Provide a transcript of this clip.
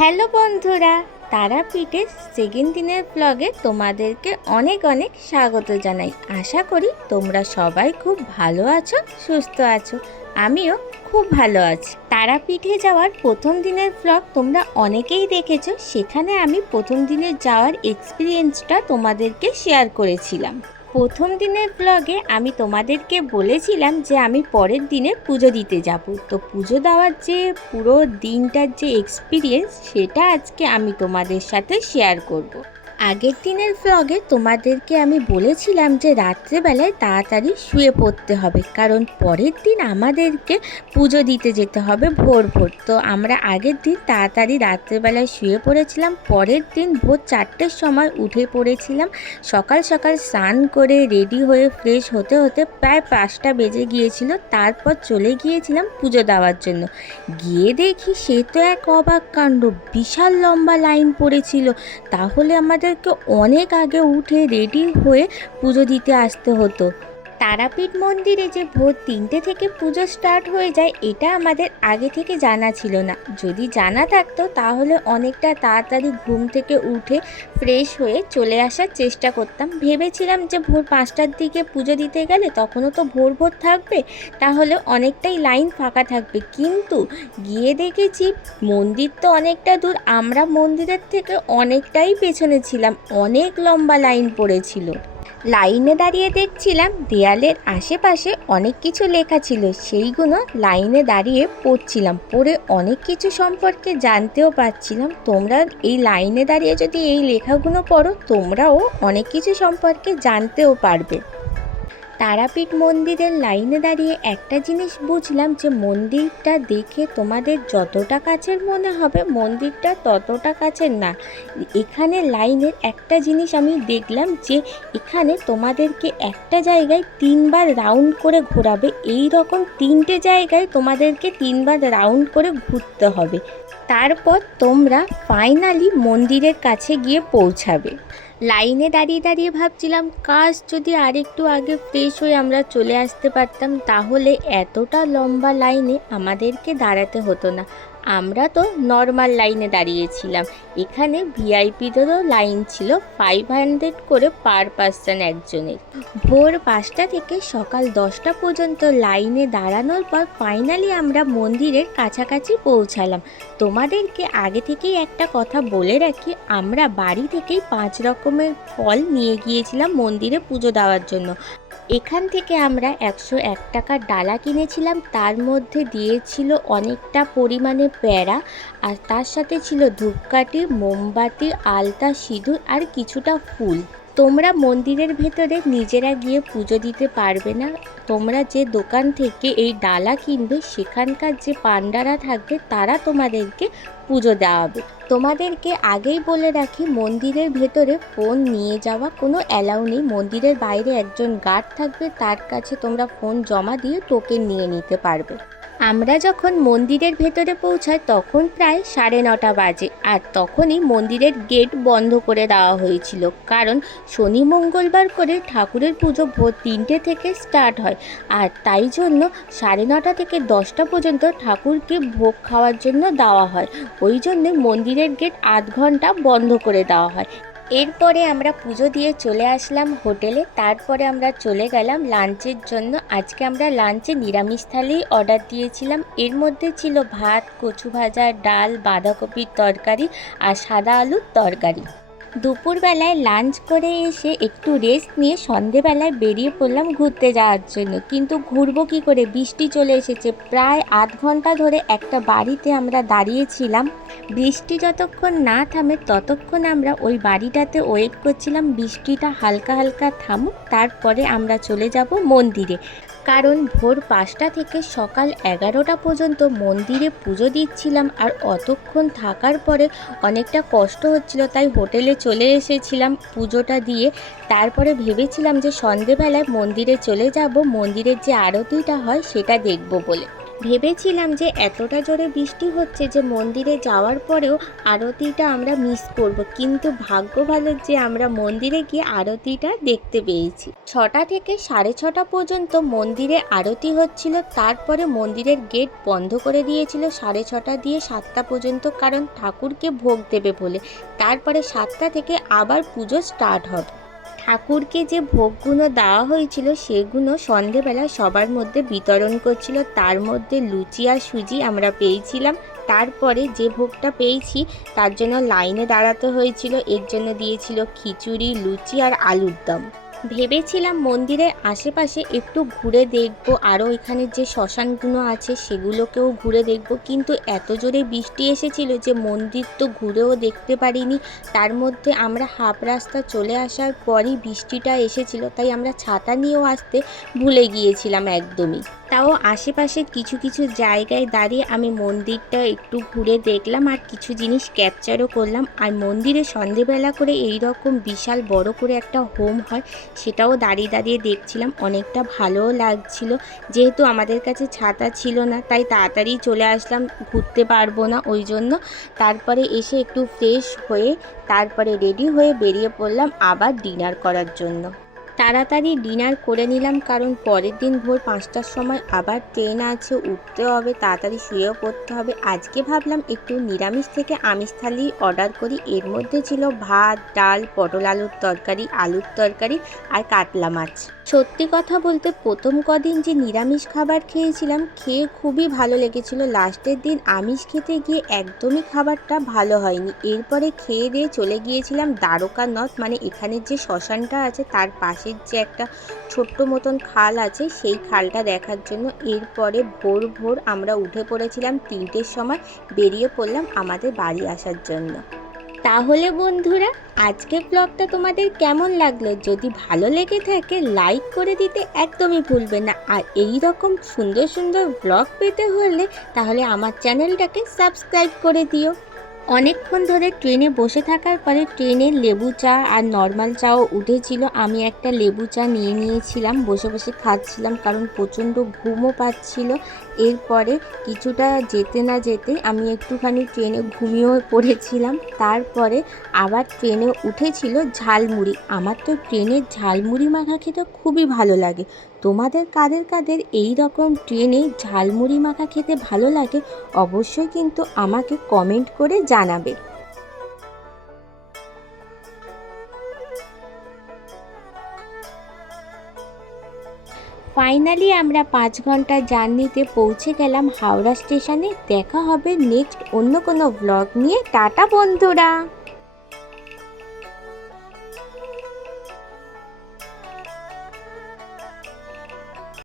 Hello বন্ধুরা, তারাপীঠের second দিনের ব্লগে তোমাদেরকে অনেক অনেক স্বাগত জানাই। আশা করি তোমরা সবাই খুব ভালো আছো, সুস্থ আছো। আমিও খুব ভালো আছি। তারাপীঠে যাওয়ার প্রথম দিনের ব্লগ তোমরা অনেকেই দেখেছো। সেখানে আমি প্রথম দিনের যাওয়ার এক্সপিরিয়েন্সটা তোমাদেরকে শেয়ার করেছিলাম। প্রথম দিনের ব্লগে আমি তোমাদেরকে বলেছিলাম যে আমি পরের দিনে পুজো দিতে যাব। তো পুজো দেওয়ার যে পুরো দিনটার যে এক্সপিরিয়েন্স সেটা আজকে আমি তোমাদের সাথে শেয়ার করব। আগের দিনের ব্লগে তোমাদেরকে আমি বলেছিলাম যে রাত্রেবেলায় তাড়াতাড়ি শুয়ে পড়তে হবে, কারণ পরের দিন আমাদেরকে পুজো দিতে যেতে হবে ভোর ভোর। তো আমরা আগের দিন তাড়াতাড়ি রাত্রেবেলায় শুয়ে পড়েছিলাম। পরের দিন ভোর 4টের সময় উঠে পড়েছিলাম। সকাল সকাল স্নান করে রেডি হয়ে ফ্রেশ হতে হতে প্রায় 5টা বেজে গিয়েছিল। তারপর চলে গিয়েছিলাম পুজো দেওয়ার জন্য। গিয়ে দেখি সে তো এক অবাক কাণ্ড, বিশাল লম্বা লাইন পড়েছিল। তাহলে আমাদেরকে অনেক আগে উঠে রেডি হয়ে পুজো দিতে আসতে হতো। তারাপীঠ মন্দিরে যে ভোর 3টে থেকে পুজো স্টার্ট হয়ে যায় এটা আমাদের আগে থেকে জানা ছিল না। যদি জানা থাকতো তাহলে অনেকটা তাড়াতাড়ি ঘুম থেকে উঠে ফ্রেশ হয়ে চলে আসার চেষ্টা করতাম। ভেবেছিলাম যে ভোর 5টার দিকে পুজো দিতে গেলে তখনও তো ভোর ভোর থাকবে, তাহলে অনেকটাই লাইন ফাঁকা থাকবে। কিন্তু গিয়ে দেখেছি মন্দির তো অনেকটা দূর, আমরা মন্দিরের থেকে অনেকটাই পেছনে ছিলাম। অনেক লম্বা লাইন পড়েছিল। লাইনে দাঁড়িয়ে দেখছিলাম দেয়ালের আশেপাশে অনেক কিছু লেখা ছিল, সেইগুলো লাইনে দাঁড়িয়ে পড়ছিলাম। পড়ে অনেক কিছু সম্পর্কে জানতেও পারছিলাম। তোমরা এই লাইনে দাঁড়িয়ে যদি এই লেখাগুলো পড়ো তোমরাও অনেক কিছু সম্পর্কে জানতেও পারবে। তারাপীঠ মন্দিরের লাইনে দাঁড়িয়ে একটা জিনিস বুঝলাম যে মন্দিরটা দেখে তোমাদের যতটা কাছের মনে হবে মন্দিরটা ততটা কাছের না। এখানে লাইনের একটা জিনিস আমি দেখলাম যে এখানে তোমাদেরকে একটা জায়গায় 3বার রাউন্ড করে ঘোরাবে। এই রকম 3টে জায়গায় তোমাদেরকে 3বার রাউন্ড করে ঘুরতে হবে। তারপর তোমরা ফাইনালি মন্দিরের কাছে গিয়ে পৌঁছাবে। লাইনে দাঁড়িয়ে দাঁড়িয়ে ভাবছিলাম কাশ যদি আরেকটু আগে ফ্রেশ হয়ে আমরা চলে আসতে পারতাম, তাহলে এতটা লম্বা লাইনে আমাদেরকে দাঁড়াতে হতো না। আমরা তো নর্মাল লাইনে দাঁড়িয়েছিলাম। এখানে ভিআইপিদেরও লাইন ছিল 500 করে পার পার্সন একজনের। ভোর 5টা থেকে সকাল 10টা পর্যন্ত লাইনে দাঁড়ানোর পর ফাইনালি আমরা মন্দিরের কাছাকাছি পৌঁছালাম। তোমাদেরকে আগে থেকেই একটা কথা বলে রাখি, আমরা বাড়ি থেকেই 5 রকমের ফল নিয়ে গিয়েছিলাম মন্দিরে পুজো দেওয়ার জন্য। এখান থেকে আমরা 101 টাকার ডালা কিনেছিলাম। তার মধ্যে দিয়েছিল অনেকটা পরিমাণে প্যারা, আর তার সাথে ছিল ধূপকাঠি, মোমবাতি, আলতা, সিঁদুর আর কিছুটা ফুল। তোমরা মন্দিরের ভেতরে নিজেরা গিয়ে পুজো দিতে পারবে না। তোমরা যে দোকান থেকে এই ডালা কিনবে সেখানকার যে পান্ডারা থাকবে তারা তোমাদেরকে পুজো দেওয়াবে। তোমাদেরকে আগেই বলে রাখি মন্দিরের ভেতরে ফোন নিয়ে যাওয়া কোনো অ্যালাউ নেই। মন্দিরের বাইরে একজন গার্ড থাকবে, তার কাছে তোমরা ফোন জমা দিয়ে টোকেন নিয়ে নিতে পারবে। আমরা যখন মন্দিরের ভেতরে পৌঁছাই তখন প্রায় 9:30 বাজে, আর তখনই মন্দিরের গেট বন্ধ করে দেওয়া হয়েছিল, কারণ শনি মঙ্গলবার করে ঠাকুরের পুজো ভোর 3টে থেকে স্টার্ট হয়। আর তাই জন্য 9:30 থেকে 10টা পর্যন্ত ঠাকুরকে ভোগ খাওয়ার জন্য দেওয়া হয়। ওই জন্যে মন্দিরের গেট আধ ঘন্টা বন্ধ করে দেওয়া হয়। এরপরে আমরা পুজো দিয়ে চলে আসলাম হোটেলে। তারপরে আমরা চলে গেলাম লাঞ্চের জন্য। আজকে আমরা লাঞ্চে নিরামিষ থালি অর্ডার দিয়েছিলাম। এর মধ্যে ছিল ভাত, কচু ভাজা, ডাল, বাঁধাকপির তরকারি আর সাদা আলুর তরকারি। দুপুরবেলায় লাঞ্চ করে এসে একটু রেস্ট নিয়ে সন্ধেবেলায় বেরিয়ে পড়লাম ঘুরতে যাওয়ার জন্য। কিন্তু ঘুরবো কী করে, বৃষ্টি চলে এসেছে। প্রায় আধ ঘন্টা ধরে একটা বাড়িতে আমরা দাঁড়িয়েছিলাম। বৃষ্টি যতক্ষণ না থামে ততক্ষণ আমরা ওই বাড়িটাতে ওয়েট করছিলাম বৃষ্টিটা হালকা হালকা থামুক, তারপরে আমরা চলে যাব মন্দিরে। কারণ ভোর 5টা থেকে সকাল 11টা পর্যন্ত মন্দিরে পুজো দিচ্ছিলাম, আর অতক্ষণ থাকার পরে অনেকটা কষ্ট হচ্ছিল, তাই হোটেলে চলে এসেছিলাম পুজোটা দিয়ে। তারপরে ভেবেছিলাম যে সন্ধেবেলায় মন্দিরে চলে যাব, মন্দিরের যে আরতিটা হয় সেটা দেখব বলে। ভেবেছিলাম যে এতটা জোরে বৃষ্টি হচ্ছে যে মন্দিরে যাওয়ার পরেও আরতিটা আমরা মিস করব, কিন্তু ভাগ্য ভালো যে আমরা মন্দিরে গিয়ে আরতিটা দেখতে পেয়েছি। 6টা থেকে 6:30 পর্যন্ত মন্দিরে আরতি হচ্ছিল। তারপরে মন্দিরের গেট বন্ধ করে দিয়েছিল 6:30 দিয়ে 7টা পর্যন্ত, কারণ ঠাকুরকে ভোগ দেবে বলে। তারপরে 7টা থেকে আবার পুজো স্টার্ট হবে। ঠাকুরকে যে ভোগগুলো দেওয়া হয়েছিল সেগুলো সন্ধেবেলা সবার মধ্যে বিতরণ করছিল। তার মধ্যে লুচি আর সুজি আমরা পেয়েছিলাম। তারপরে যে ভোগটা পেয়েছি তার জন্য লাইনে দাঁড়াতে হয়েছিল। এর জন্য দিয়েছিল খিচুড়ি, লুচি আর আলুর দম। ভেবেছিলাম মন্দিরের আশেপাশে একটু ঘুরে দেখব, আরও এখানে যে শ্মশানগুলো আছে সেগুলোকেও ঘুরে দেখব, কিন্তু এত জোরে বৃষ্টি এসেছিল যে মন্দির তো ঘুরেও দেখতে পারিনি। তার মধ্যে আমরা হাফ রাস্তা চলে আসার পরই বৃষ্টিটা এসেছিল, তাই আমরা ছাতা নিয়েও আসতে ভুলে গিয়েছিলাম একদমই। তাও আশেপাশের কিছু কিছু জায়গায় দাঁড়িয়ে আমি মন্দিরটা একটু ঘুরে দেখলাম আর কিছু জিনিস ক্যাপচারও করলাম। আর মন্দিরে সন্ধেবেলা করে এই রকম বিশাল বড় করে একটা হোম হয়, সেটাও দাঁড়িয়ে দাঁড়িয়ে দেখছিলাম। অনেকটা ভালোও লাগছিল। যেহেতু আমাদের কাছে ছাতা ছিল না তাই তাড়াতাড়ি চলে আসলাম, ঘুরতে পারবো না ওই জন্য। তারপরে এসে একটু ফ্রেশ হয়ে তারপরে রেডি হয়ে বেরিয়ে পড়লাম আবার ডিনার করার জন্য। তাড়াতাড়ি ডিনার করে নিলাম, কারণ পরের দিন ভোর 5টার সময় আবার ট্রেন আছে, উঠতে হবে, তাড়াতাড়ি শুয়েও পড়তে হবে। আজকে ভাবলাম একটু নিরামিষ থেকে আমিষ থালি অর্ডার করি। এর মধ্যে ছিল ভাত, ডাল, পটল আলুর তরকারি, আলুর তরকারি আর কাতলা মাছ। সত্যি কথা বলতে প্রথম কদিন যে নিরামিষ খাবার খেয়েছিলাম, খেয়ে খুবই ভালো লেগেছিল। লাস্টের দিন আমিষ খেতে গিয়ে একদমই খাবারটা ভালো হয়নি। এরপরে খেয়ে দিয়ে চলে গিয়েছিলাম দ্বারকানাথ, মানে এখানের যে শ্মশানটা আছে তার পাশের যে একটা ছোট্ট মতন খাল আছে সেই খালটা দেখার জন্য। এরপরে ভোর ভোর আমরা উঠে পড়েছিলাম 3টের সময়, বেরিয়ে পড়লাম আমাদের বাড়ি আসার জন্য। তাহলে বন্ধুরা, আজকের ব্লগটা তোমাদের কেমন লাগলো? যদি ভালো লেগে থাকে লাইক করে দিতে একদমই ভুলবে না। আর এই রকম সুন্দর সুন্দর ব্লগ পেতে হলে তাহলে আমার চ্যানেলটাকে সাবস্ক্রাইব করে দিও। অনেকক্ষণ ধরে ট্রেনে বসে থাকার পরে ট্রেনের লেবু চা আর নর্মাল চাও উঠেছিল। আমি একটা লেবু চা নিয়ে নিয়েছিলাম, বসে বসে খাচ্ছিলাম কারণ প্রচণ্ড ঘুমও পাচ্ছিল। এরপরে কিছুটা যেতে না যেতে আমি একটুখানি ট্রেনে ঘুমিয়েও পড়েছিলাম। তারপরে আবার ট্রেনে উঠেছিল ঝালমুড়ি। আমার তো ট্রেনের ঝালমুড়ি মাখা খেতে খুবই ভালো লাগে। তোমাদের কাদের কাদের এই রকম ট্রেনে ঝালমুড়ি মাখা খেতে ভালো লাগে অবশ্যই কিন্তু আমাকে কমেন্ট করে জানাবে। ফাইনালি আমরা 5 ঘন্টার জার্নিতে পৌঁছে গেলাম হাওড়া স্টেশনে। দেখা হবে নেক্সট অন্য কোনো ব্লগ নিয়ে। টাটা বন্ধুরা।